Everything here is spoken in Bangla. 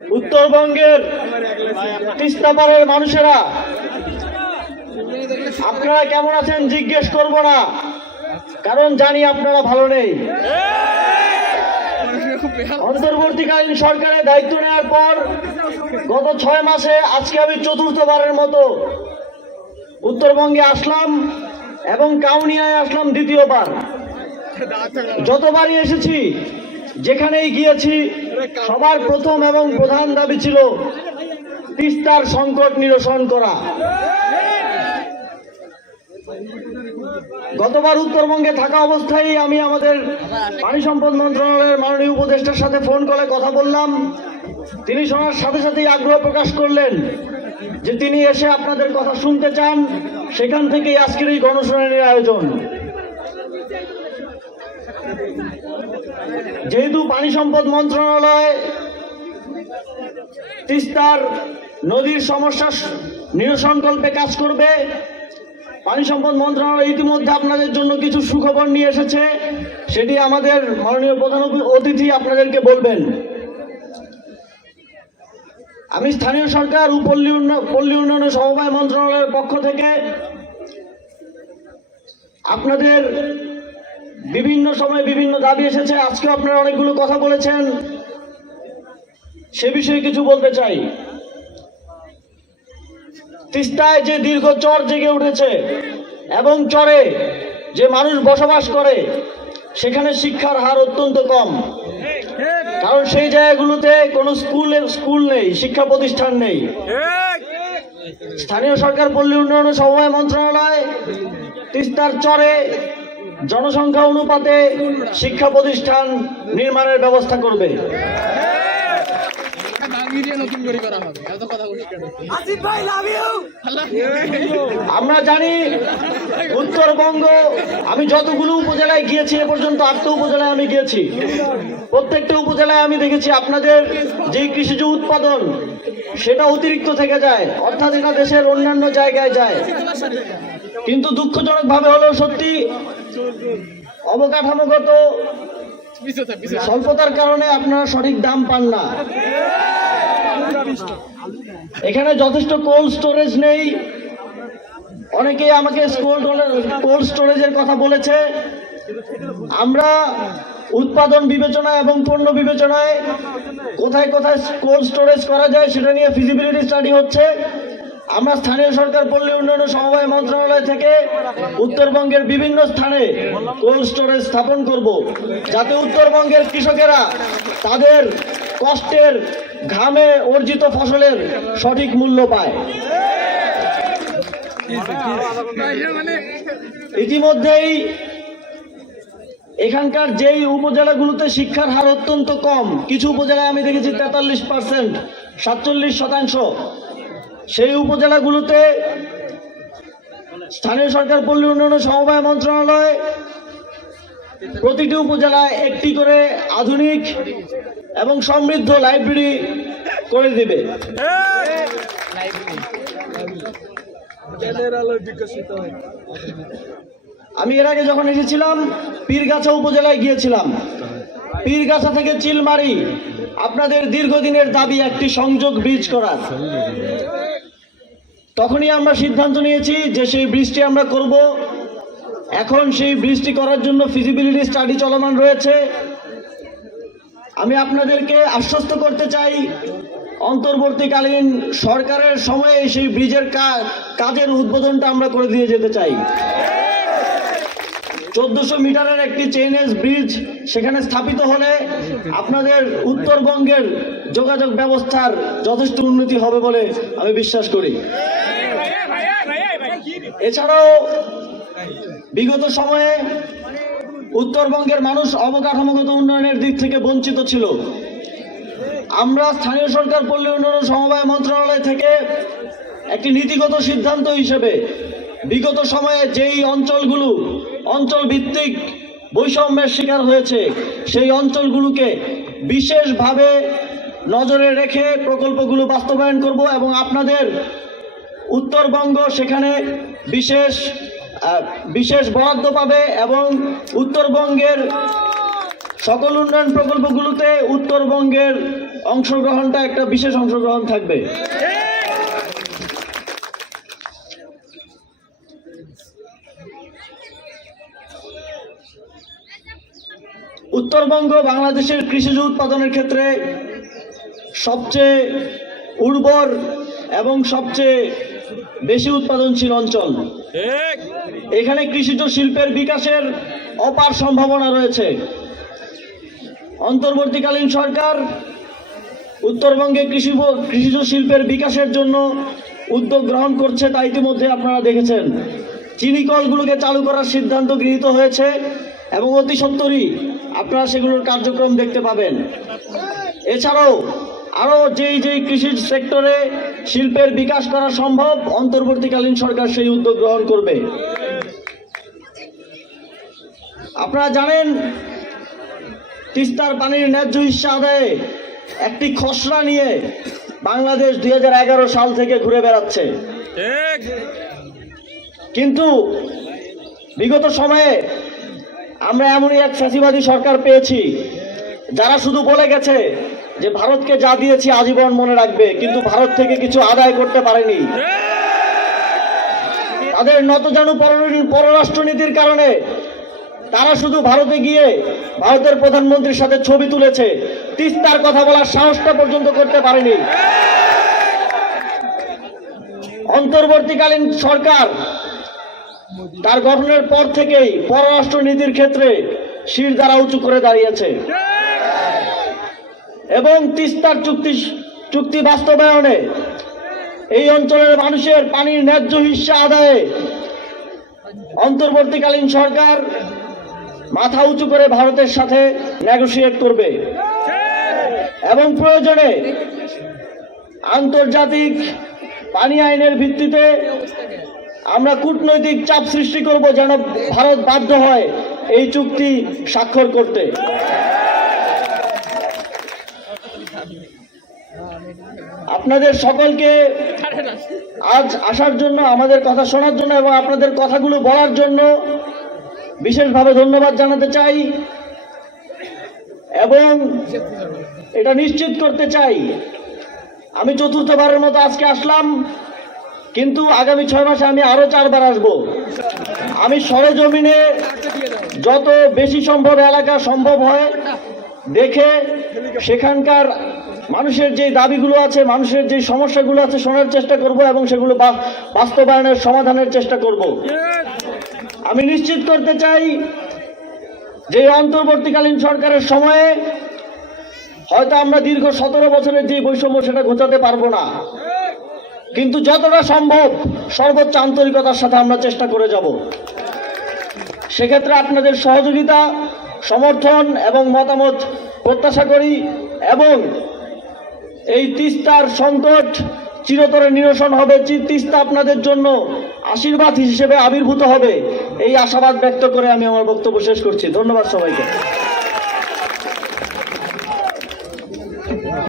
উত্তরবঙ্গের তিস্তাপাড়ের মানুষেরা, আপনারা কেমন আছেন জিজ্ঞেস করব না, কারণ জানি আপনারা ভালো নেই। অন্তর্বর্তীকালীন সরকারের দায়িত্ব নেওয়ার পর গত ছয় মাসে আজকে আমি চতুর্থবারের মতো উত্তরবঙ্গে আসলাম এবং কাউনিয়ায় আসলাম দ্বিতীয়বার। যতবারই এসেছি যেখানেই গিয়েছি, সবার প্রথম এবং প্রধান দাবি ছিল তিস্তার সংকট নিরসন করা। গতবার উত্তরবঙ্গে থাকা অবস্থায় আমি আমাদের পানি সম্পদ মন্ত্রণালয়ের মাননীয় উপদেষ্টার সাথে ফোন করে কথা বললাম। তিনি শোনার সাথে সাথেই আগ্রহ প্রকাশ করলেন যে তিনি এসে আপনাদের কথা শুনতে চান। সেখান থেকেই আজকের এই গণশুনানির আয়োজন। যেহেতু পানি সম্পদ মন্ত্রণালয় তিস্তার নদীর সমস্যা নিরসনকল্পে কাজ করবে, পানি সম্পদ মন্ত্রণালয় ইতিমধ্যে আপনাদের জন্য কিছু সুখবর নিয়ে এসেছে, সেটি আমাদের মাননীয় প্রধান অতিথি আপনাদেরকে বলবেন। আমি স্থানীয় সরকার ও পল্লী উন্নয়ন পল্লী উন্নয়ন সমবায় মন্ত্রণালয়ের পক্ষ থেকে আপনাদের বিভিন্ন সময় বিভিন্ন দাবি এসেছে। আজকে আপনারা অনেকগুলো কথা বলেছেন। সে বিষয়ে কিছু বলতে চাই। তিস্তায় যে দীর্ঘ চর জেগে উঠেছে এবং চরে যে মানুষ বসবাস করে, সেখানে শিক্ষার হার অত্যন্ত কম। কারণ সেই জায়গাগুলোতে কোনো স্কুল স্কুল নেই, শিক্ষা প্রতিষ্ঠান নেই। স্থানীয় সরকার পল্লী উন্নয়ন সমবায় মন্ত্রণালয় তিস্তার চরে জনসংখ্যা অনুপাতে শিক্ষা প্রতিষ্ঠান নির্মাণের ব্যবস্থা করবে। আমরা জানি উত্তরবঙ্গ, আমি যতগুলো উপজেলায় গিয়েছি এ পর্যন্ত আটটা উপজেলায় আমি গিয়েছি। প্রত্যেকটা উপজেলায় আমি দেখেছি আপনাদের যে কৃষিজ উৎপাদন, সেটা অতিরিক্ত থেকে যায়, অর্থাৎ এটা দেশের অন্যান্য জায়গায় যায়। কিন্তু দুঃখজনক ভাবে হলেও সত্যি অবকাঠামোগত স্বল্পতার কারণে আপনারা সঠিক দাম পান না। এখানে যথেষ্ট কোল্ড স্টোরেজ নেই। অনেকেই আমাকে কোল্ড স্টোরেজের কথা বলেছে। আমরা উৎপাদন বিবেচনা এবং পণ্য বিবেচনায় কোথায় কোথায় কোল্ড স্টোরেজ করা যায় সেটা নিয়ে ফিজিবিলিটি স্টাডি হচ্ছে। আমরা স্থানীয় সরকার পল্লী উন্নয়ন সমবায় মন্ত্রণালয় থেকে উত্তরবঙ্গের বিভিন্ন স্থানে কোল্ড স্টোরেজ স্থাপন করব, যাতে উত্তরবঙ্গের কৃষকেরা তাদের কষ্টের ঘামে অর্জিত ফসলের সঠিক মূল্য পায়। ইতিমধ্যেই এখানকার যেই উপজেলাগুলোতে শিক্ষার হার অত্যন্ত কম, কিছু উপজেলায় আমি দেখেছি তেতাল্লিশ পার্সেন্ট সাতচল্লিশ শতাংশ সেই উপজেলাগুলোতে স্থানীয় সরকার পল্লী উন্নয়ন সমবায় মন্ত্রণালয় প্রতিটি উপজেলায় একটি করে আধুনিক এবং সমৃদ্ধ লাইব্রেরি করে দিবে। আমি এর আগে যখন এসেছিলাম, পীরগাছা উপজেলায় গিয়েছিলাম। পীরগাছা থেকে চিলমারি আপনাদের দীর্ঘদিনের দাবি একটি সংযোগ ব্রিজ করার। তখনই আমরা সিদ্ধান্ত নিয়েছি যে সেই ব্রিজটি আমরা করব। এখন সেই ব্রিজটি করার জন্য ফিজিবিলিটি স্টাডি চলমান রয়েছে। আমি আপনাদেরকে আশ্বস্ত করতে চাই, অন্তর্বর্তীকালীন সরকারের সময়ে সেই ব্রিজের কাজের উদ্বোধনটা আমরা করে দিয়ে যেতে চাই। চোদ্দশো মিটারের একটি চেইনেজ ব্রিজ সেখানে স্থাপিত হলে আপনাদের উত্তরবঙ্গের যোগাযোগ ব্যবস্থার যথেষ্ট উন্নতি হবে বলে আমি বিশ্বাস করি। এছাড়াও বিগত সময়ে উত্তরবঙ্গের মানুষ অবকাঠামোগত উন্নয়নের দিক থেকে বঞ্চিত ছিল। আমরা স্থানীয় সরকার পল্লী উন্নয়ন সমবায় মন্ত্রণালয় থেকে একটি নীতিগত সিদ্ধান্ত হিসেবে বিগত সময়ে যেই অঞ্চলগুলো, অঞ্চল ভিত্তিক বৈষম্যের শিকার হয়েছে, সেই অঞ্চলগুলোকে বিশেষভাবে নজরে রেখে প্রকল্পগুলো বাস্তবায়ন করব এবং আপনাদের উত্তরবঙ্গ সেখানে বিশেষ বিশেষ বরাদ্দ পাবে এবং উত্তরবঙ্গের সকল উন্নয়ন প্রকল্পগুলোতে উত্তরবঙ্গের অংশগ্রহণটা একটা বিশেষ অংশগ্রহণ থাকবে। উত্তরবঙ্গ বাংলাদেশের কৃষিজ উৎপাদনের ক্ষেত্রে সবচেয়ে উর্বর এবং সবচেয়ে বেশি উৎপাদনশীল অঞ্চল। এখানে কৃষিজ শিল্পের বিকাশের অপার সম্ভাবনা রয়েছে। অন্তর্বর্তীকালীন সরকার উত্তরবঙ্গে কৃষি কৃষিজ শিল্পের বিকাশের জন্য উদ্যোগ গ্রহণ করছে তা ইতিমধ্যে আপনারা দেখেছেন। চিনি কলগুলোকে চালু করার সিদ্ধান্ত গৃহীত হয়েছে এবং অতি সত্তরই আপনারা সেগুলোর কার্যক্রম দেখতে পাবেন। এছাড়াও আরও যেই যেই কৃষি সেক্টরে শিল্পের বিকাশ করা সম্ভব অন্তর্বর্তীকালীন সরকার সেই উদ্যোগ গ্রহণ করবে। আপনারা জানেন তিস্তার পানির ন্যায্য হিস্সা আদায়ে একটি খসড়া নিয়ে বাংলাদেশ দুই হাজার এগারো সাল থেকে ঘুরে বেড়াচ্ছে। কিন্তু বিগত সময়ে আমরা এমনই এক ফ্যাসিবাদী সরকার পেয়েছি যারা শুধু বলে গেছে যে ভারতকে যা দিয়েছি আজীবন মনে রাখবে, কিন্তু ভারত থেকে কিছু আদায় করতে পারেনি। তাদের নতজানু পর- পররাষ্ট্রনীতির কারণে তারা শুধু ভারতে গিয়ে ভারতের প্রধানমন্ত্রীর সাথে ছবি তুলেছে, তিস্তার কথা বলার সাহসটা পর্যন্ত করতে পারেনি। অন্তর্বর্তীকালীন সরকার তার গঠনের পর থেকেই পররাষ্ট্র নীতির ক্ষেত্রে শির দ্বারা উঁচু করে দাঁড়িয়েছে। এবং তিস্তার চুক্তি চুক্তি বাস্তবায়নে এই অঞ্চলের মানুষের পানির ন্যায্য হিস্সা আদায়ে অন্তর্বর্তীকালীন সরকার মাথা উঁচু করে ভারতের সাথে নেগোসিয়েট করবে। এবং প্রয়োজনে আন্তর্জাতিক পানি আইনের ভিত্তিতে আমরা কূটনৈতিক চাপ সৃষ্টি করব যেন ভারত বাধ্য হয় এই চুক্তি স্বাক্ষর করতে। আপনাদের সকলকে আজ আসার জন্য, আমাদের কথা শোনার জন্য এবং আপনাদের কথাগুলো বলার জন্য বিশেষভাবে ধন্যবাদ জানাতে চাই এবং এটা নিশ্চিত করতে চাই। আমি চতুর্থবারের মতো আজকে আসলাম, কিন্তু আগামী ছয় মাসে আমি আরও চারবার আসব। আমি সরেজমিনে যত বেশি সম্ভব এলাকা সম্ভব হয় দেখে সেখানকার মানুষের যে দাবিগুলো আছে, মানুষের যে সমস্যাগুলো আছে, শোনার চেষ্টা করব এবং সেগুলো বাস্তবায়নের সমাধানের চেষ্টা করব। আমি নিশ্চিত করতে চাই যে অন্তর্বর্তীকালীন সরকারের সময়ে হয়তো আমরা দীর্ঘ সতেরো বছরের যে বৈষম্য সেটা ঘোচাতে পারব না। কিন্তু যতটা সম্ভব সর্বোচ্চ আন্তরিকতার সাথে আমরা চেষ্টা করে যাব। সেক্ষেত্রে আপনাদের সহযোগিতা সমর্থন এবং মতামত প্রত্যাশা করি এবং এই তিস্তার সংকট চিরতরে নিরসন হবে। তিস্তা আপনাদের জন্য আশীর্বাদ হিসেবে আবির্ভূত হবে। এই আশাবাদ ব্যক্ত করে আমি আমার বক্তব্য শেষ করছি। ধন্যবাদ সবাইকে।